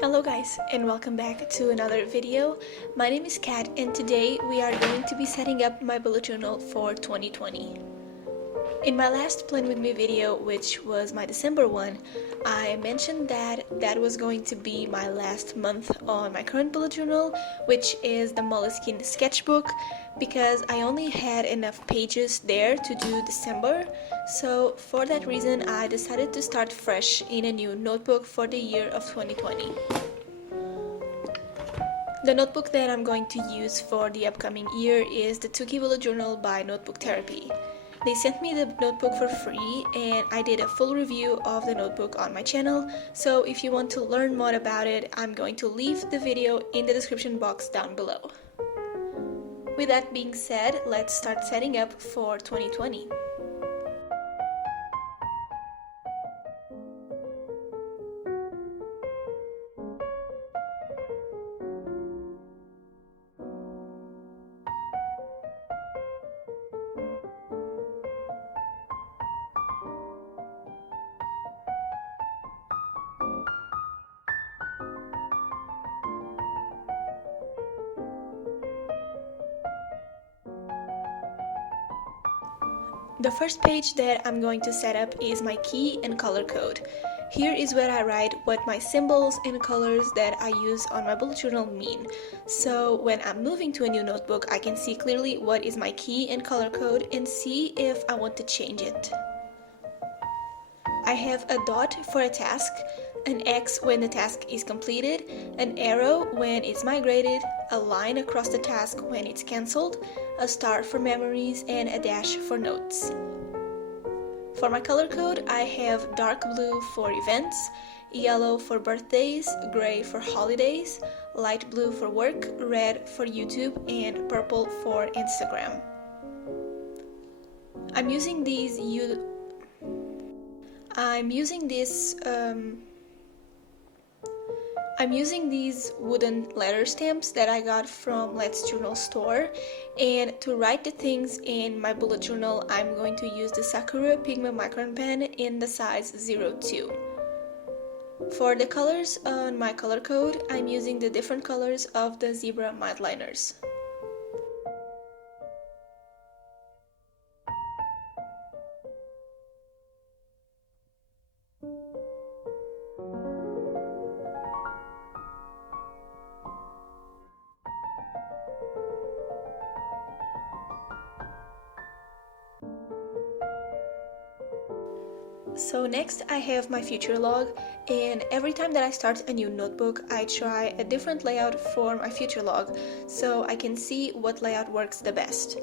Hello guys, and welcome back to another video. My name is Kat, and today we are going to be setting up my bullet journal for 2020. In my last Plan With Me video, which was my December one, I mentioned that that was going to be my last month on my current bullet journal, which is the Moleskine sketchbook, because I only had enough pages there to do December. So for that reason, I decided to start fresh in a new notebook for the year of 2020. The notebook that I'm going to use for the upcoming year is the Tukey Bullet Journal by Notebook Therapy. They sent me the notebook for free, and I did a full review of the notebook on my channel, so if you want to learn more about it, I'm going to leave the video in the description box down below. With that being said, let's start setting up for 2020. The first page that I'm going to set up is my key and color code. Here is where I write what my symbols and colors that I use on my bullet journal mean. So when I'm moving to a new notebook, I can see clearly what is my key and color code and see if I want to change it. I have a dot for a task, an X when the task is completed, an arrow when it's migrated, a line across the task when it's cancelled, a star for memories, and a dash for notes. For my color code, I have dark blue for events, yellow for birthdays, gray for holidays, light blue for work, red for YouTube, and purple for Instagram. I'm using these wooden letter stamps that I got from Let's Journal store, and to write the things in my bullet journal, I'm going to use the Sakura Pigma Micron pen in the size 02. For the colors on my color code, I'm using the different colors of the zebra matte liners. So next I have my future log, and every time that I start a new notebook, I try a different layout for my future log so I can see what layout works the best.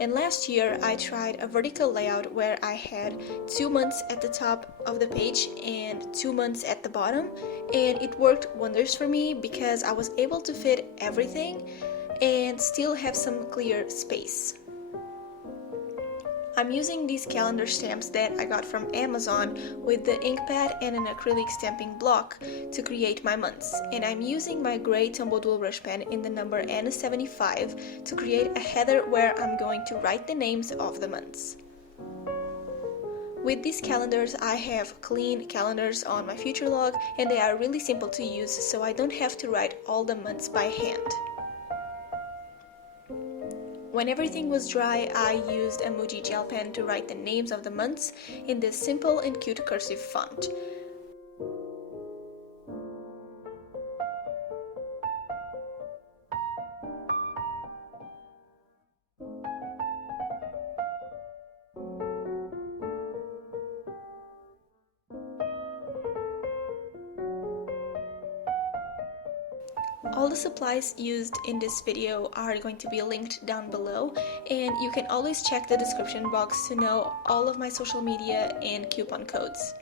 And last year I tried a vertical layout where I had 2 months at the top of the page and 2 months at the bottom, and it worked wonders for me because I was able to fit everything and still have some clear space. I'm using these calendar stamps that I got from Amazon with the ink pad and an acrylic stamping block to create my months, and I'm using my gray Tombow dual brush pen in the number N75 to create a header where I'm going to write the names of the months. With these calendars, I have clean calendars on my future log, and they are really simple to use, so I don't have to write all the months by hand. When everything was dry, I used a Muji gel pen to write the names of the months in this simple and cute cursive font. All the supplies used in this video are going to be linked down below, and you can always check the description box to know all of my social media and coupon codes.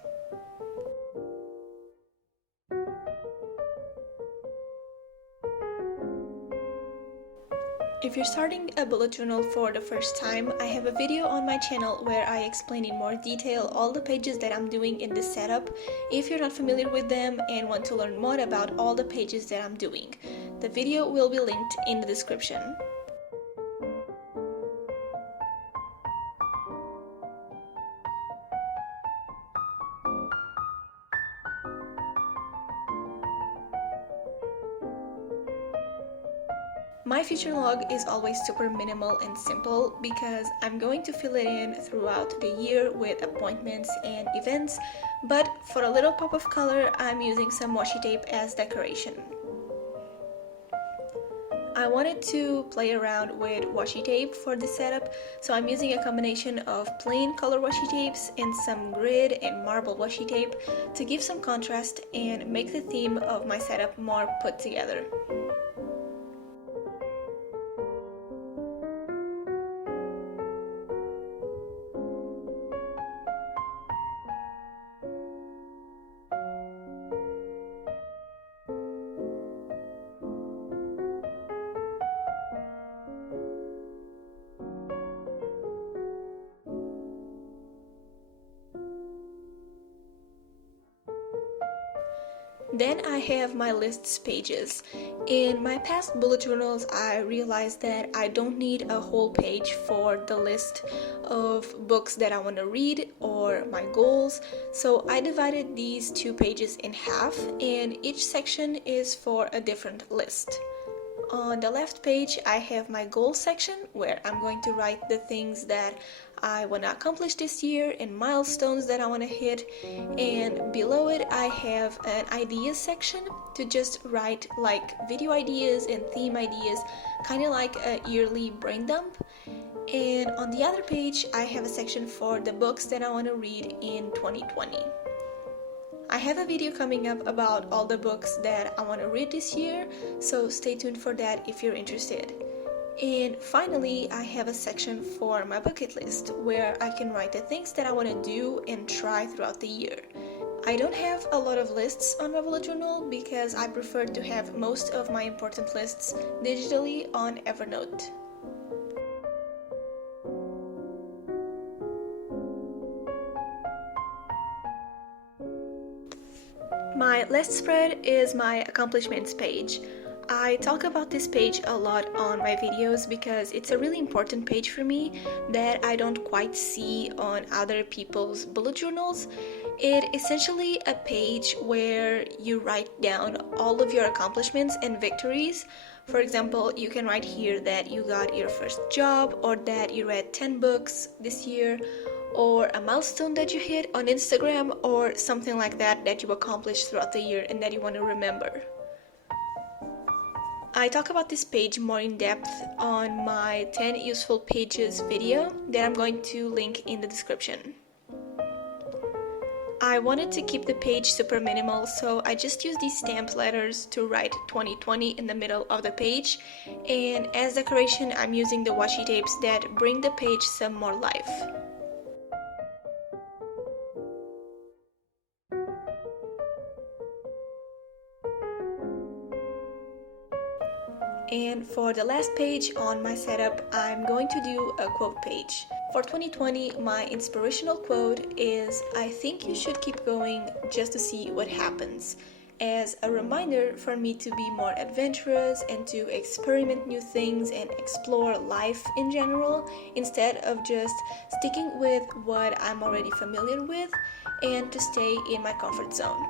If you're starting a bullet journal for the first time, I have a video on my channel where I explain in more detail all the pages that I'm doing in this setup if you're not familiar with them and want to learn more about all the pages that I'm doing. The video will be linked in the description. My future log is always super minimal and simple because I'm going to fill it in throughout the year with appointments and events, but for a little pop of color, I'm using some washi tape as decoration. I wanted to play around with washi tape for this setup, so I'm using a combination of plain color washi tapes and some grid and marble washi tape to give some contrast and make the theme of my setup more put together. Then I have my lists pages. In my past bullet journals, I realized that I don't need a whole page for the list of books that I want to read or my goals, so I divided these two pages in half, and each section is for a different list. On the left page, I have my goals section where I'm going to write the things that I want to accomplish this year and milestones that I want to hit, and below it I have an ideas section to just write like video ideas and theme ideas, kind of like a yearly brain dump. And on the other page I have a section for the books that I want to read in 2020. I have a video coming up about all the books that I want to read this year, so stay tuned for that if you're interested. And finally, I have a section for my bucket list where I can write the things that I want to do and try throughout the year. I don't have a lot of lists on my bullet journal because I prefer to have most of my important lists digitally on Evernote. My last spread is my accomplishments page. I talk about this page a lot on my videos because it's a really important page for me that I don't quite see on other people's bullet journals. It's essentially a page where you write down all of your accomplishments and victories. For example, you can write here that you got your first job, or that you read 10 books this year, or a milestone that you hit on Instagram, or something like that that you accomplished throughout the year and that you want to remember. I talk about this page more in depth on my 10 useful pages video that I'm going to link in the description. I wanted to keep the page super minimal, so I just used these stamped letters to write 2020 in the middle of the page, and as decoration I'm using the washi tapes that bring the page some more life. And for the last page on my setup, I'm going to do a quote page. For 2020, my inspirational quote is, "I think you should keep going just to see what happens," as a reminder for me to be more adventurous and to experiment new things and explore life in general, instead of just sticking with what I'm already familiar with and to stay in my comfort zone.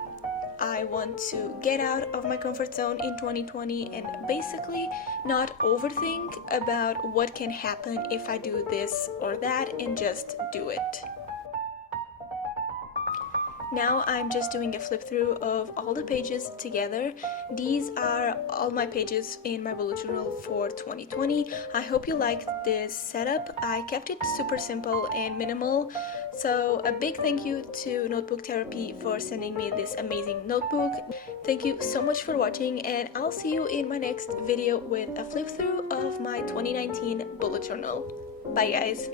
I want to get out of my comfort zone in 2020 and basically not overthink about what can happen if I do this or that, and just do it. Now I'm just doing a flip through of all the pages together. These are all my pages in my bullet journal for 2020. I hope you liked this setup. I kept it super simple and minimal. So a big thank you to Notebook Therapy for sending me this amazing notebook. Thank you so much for watching, and I'll see you in my next video with a flip through of my 2019 bullet journal. Bye guys!